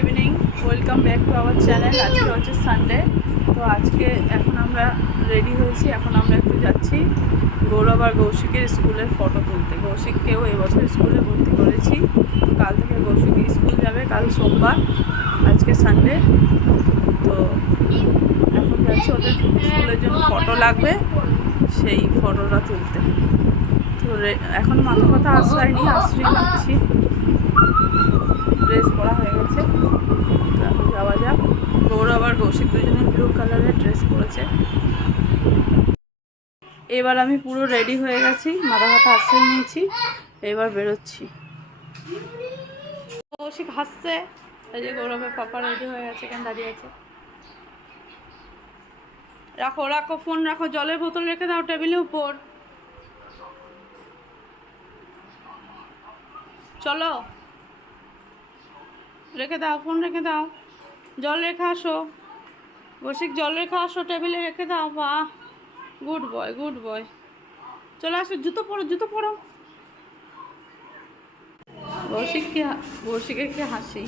Evening, welcome back to our channel. আজকে হচ্ছে Sunday. তো আজকে এখন আমরা রেডি হয়েছি। এখন আমরা একটু যাচ্ছি গৌরব আর কৌশিকের স্কুলের ফটো তুলতে। কৌশিককেও এবছর স্কুলে ভর্তি করেছি। কাল থেকে কৌশিক স্কুল যাবে, কাল সোমবার, আজকে সানডে। তো এখন যাচ্ছি ওদের স্কুলের জন্য ফটো লাগবে, সেই ফটোটা তুলতে। তো এখন মাথা কথা আশ্রয়নি, আশ্রয় নিচ্ছি। ড্রেস পরা হয়ে গেছে, তো এখন যাওয়া যাক। গৌরব আর কৌশিক দুজনে ব্লু কালারের ড্রেস পরেছে। এবার আমি পুরো রেডি হয়ে গেছি, মাথা কথা আশ্রয় নিয়েছি, এবার বেরোচ্ছি। কৌশিক হাসছে, এই যে গৌরবের পাপা রেডি হয়ে গেছে, কেন দাঁড়িয়ে আছে। রাখো রাখো, ফোন রাখো, জলের বোতল রেখে দাও টেবিলের উপর। চলো, রেখে দাও, ফোন রেখে দাও, জল রেখে আসো। কৌশিক জল রেখে আসো, টেবিলে রেখে দাও। বাহ, গুড বয়, গুড বয়। চলে আসো, জুতো পরো, জুতো পরো। কৌশিকের কি হাসি।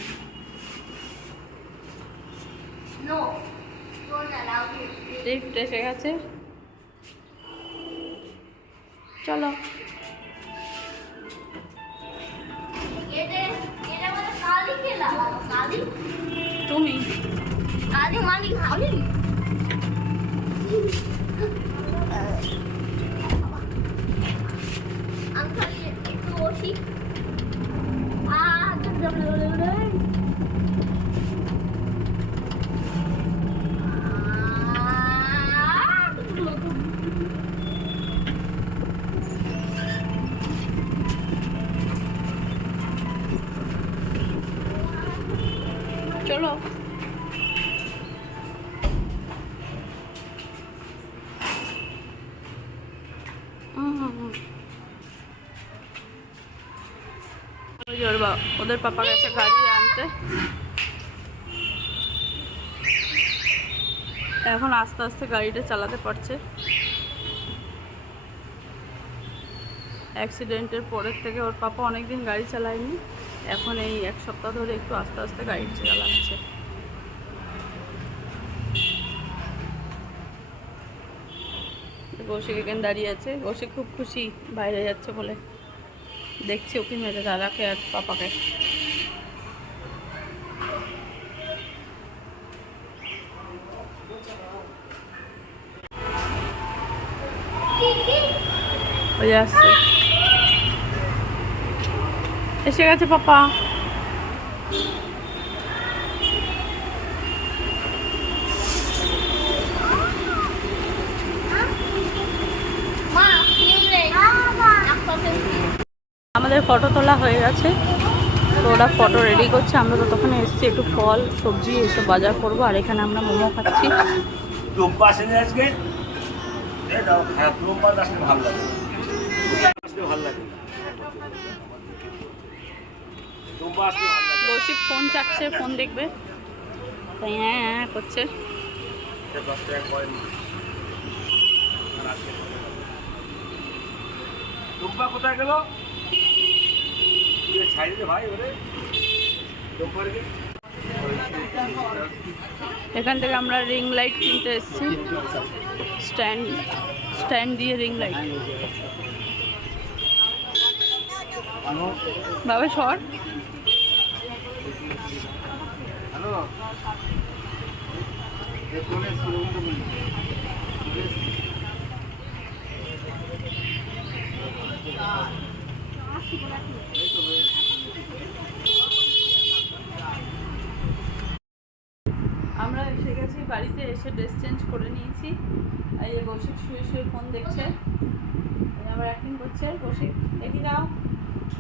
লিফট এসে গেছে, চলো। তুমি চলো। ওদের পাপা গেছে গাড়ি আনতে। এখন আস্তে আস্তে গাড়িটা চালাতে পারছে। অ্যাক্সিডেন্টের পরের থেকে ওর পাপা অনেকদিন গাড়ি চালায়নি, এখন এই এক সপ্তাহ ধরে একটু আস্তে আস্তে গাড়ি চালাচ্ছে। কৌশিক এখানে দাঁড়িয়ে আছে। কৌশিক খুব খুশি বাইরে যাচ্ছে বলে, দেখছি ওকে মেরে দাদাকে আর পাপাকে। আসছে, এসে গেছে পাপা। আমাদের ফটো তোলা হয়ে গেছে, তো ওরা ফটো রেডি করছে। আমরা তো তখন এসেছি একটু ফল সবজি এসব বাজার করবো, আর এখানে আমরা মোমো খাচ্ছি। কৌশিক ফোন চাচ্ছে, ফোন দেখবে, তাই হ্যাঁ হ্যাঁ করছে। কোথায় গেল ভাই? এখান থেকে আমরা রিং লাইট কিনতে এসেছি, স্ট্যান্ড দিয়ে রিং লাইট। বাবা শর্ট, আমরা এসে গেছি বাড়িতে। এসে ড্রেস চেঞ্জ করে নিয়েছি। এই যে কৌশিক শুয়ে শুয়ে ফোন দেখছে, আবার অ্যাক্টিং করছে। কৌশিক দেখি দাও।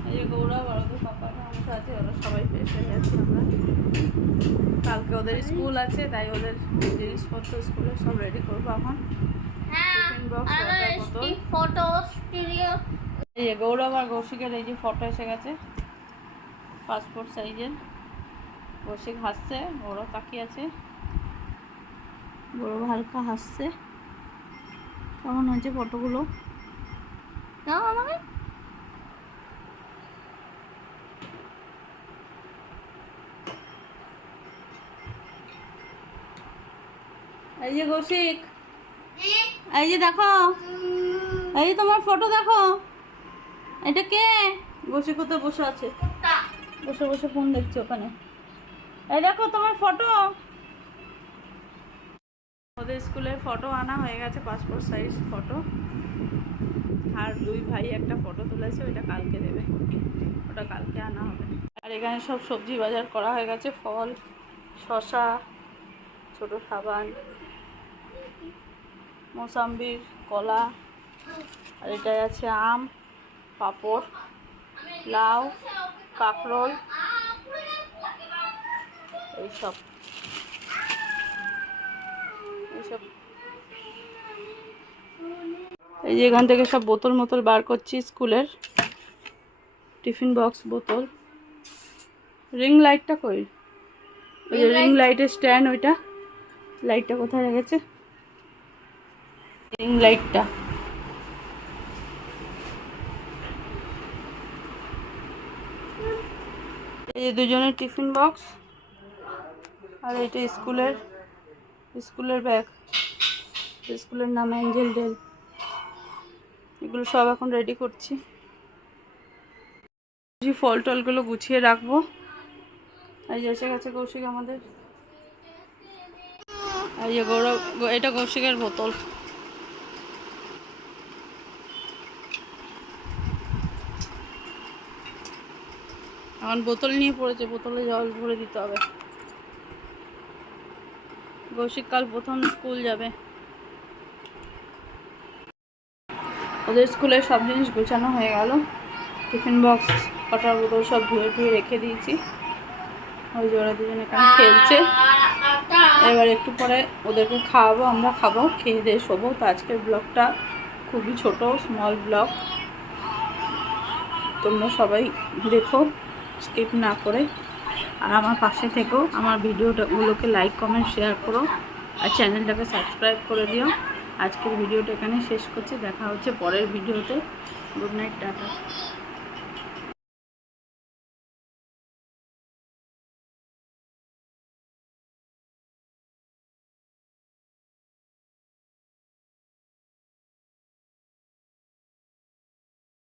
এই যে গৌরব আর ওদের পাপারা আমার সাথে, ওরা সবাই ফ্রেশ হয়ে গেছি আমরা। কালকে ওদের স্কুল আছে, তাই ওদের জিনিসপত্র স্কুলে সব রেডি করবো এখন। টিফিন বক্স, ফটো, এই যে গৌরব আর কৌশিকের এই যে ফটো এসে গেছে, পাসপোর্ট সাইজের। কৌশিক হাসছে, গৌরব তাকিয়ে আছে। গৌরব হালকা হাসছে। কেমন হয়েছে ফটোগুলো? দাও আমাকে। এই যে কৌশিক, এই যে দেখো, এই যে তোমার ফটো দেখো। এটা কে? কৌশিক কোথায় বসে আছে, বসে বসে ফোন দেখছে ওখানে। এই দেখো তোমার ফটো। ওদের স্কুলের ফটো আনা হয়ে গেছে, পাসপোর্ট সাইজ ফটো। আর দুই ভাই একটা ফটো তুলেছে, ওইটা কালকে দেবে, ওটা কালকে আনা হবে। আর এখানে সব সবজি বাজার করা হয়ে গেছে, ফল, শসা, ছোটো সাবান, মোসাম্বির, কলা, আর এটাই আছে আম, পাঁপড়, লাউ, কাঁকরোল, এইসব এইসব। এই যে এখান থেকে সব বোতল মোতল বার করছি স্কুলের, টিফিন বক্স, বোতল। রিং লাইটটা কই? ওই যে রিং লাইটের স্ট্যান্ড, ওইটা লাইটটা কোথায় রেখেছে? রিং লাইটটা। এই যে দুজনের টিফিন বক্স, আর এটা স্কুলের ব্যাগ, স্কুলের নাম অ্যাঞ্জেল ডেল। এগুলো সব এখন রেডি করছি, ফল টলগুলো গুছিয়ে রাখবো। এই যে এসে গেছে কৌশিক আমাদের। এই যে গৌরব, এটা কৌশিকের বোতল। এখন বোতল নিয়ে পড়েছে, বোতলে জল ভরে দিতে হবে। কৌশিক কাল প্রথম স্কুল যাবে। ওদের স্কুলে সব জিনিস গোছানো হয়ে গেল, টিফিন বক্স, কটার বোতল সব ধুয়ে ধুয়ে রেখে দিয়েছি। ওই যে ওরা দুজনে এখানে খেলছে। এবার একটু পরে ওদেরকে খাওয়াবো, আমরা খাবো, খেয়ে দিয়ে শোবো। তো আজকের ব্লগটা খুবই ছোট, স্মল ব্লগ। তোমরা সবাই দেখো, স্কিপ না করে, আর আমার পাশে থেকো। আমার ভিডিওটাগুলোকে লাইক, কমেন্ট, শেয়ার করো, আর চ্যানেলটাকে সাবস্ক্রাইব করে দিও। আজকের ভিডিওটা এখানে শেষ করছি, দেখা হচ্ছে পরের ভিডিওতে। Good night, tata.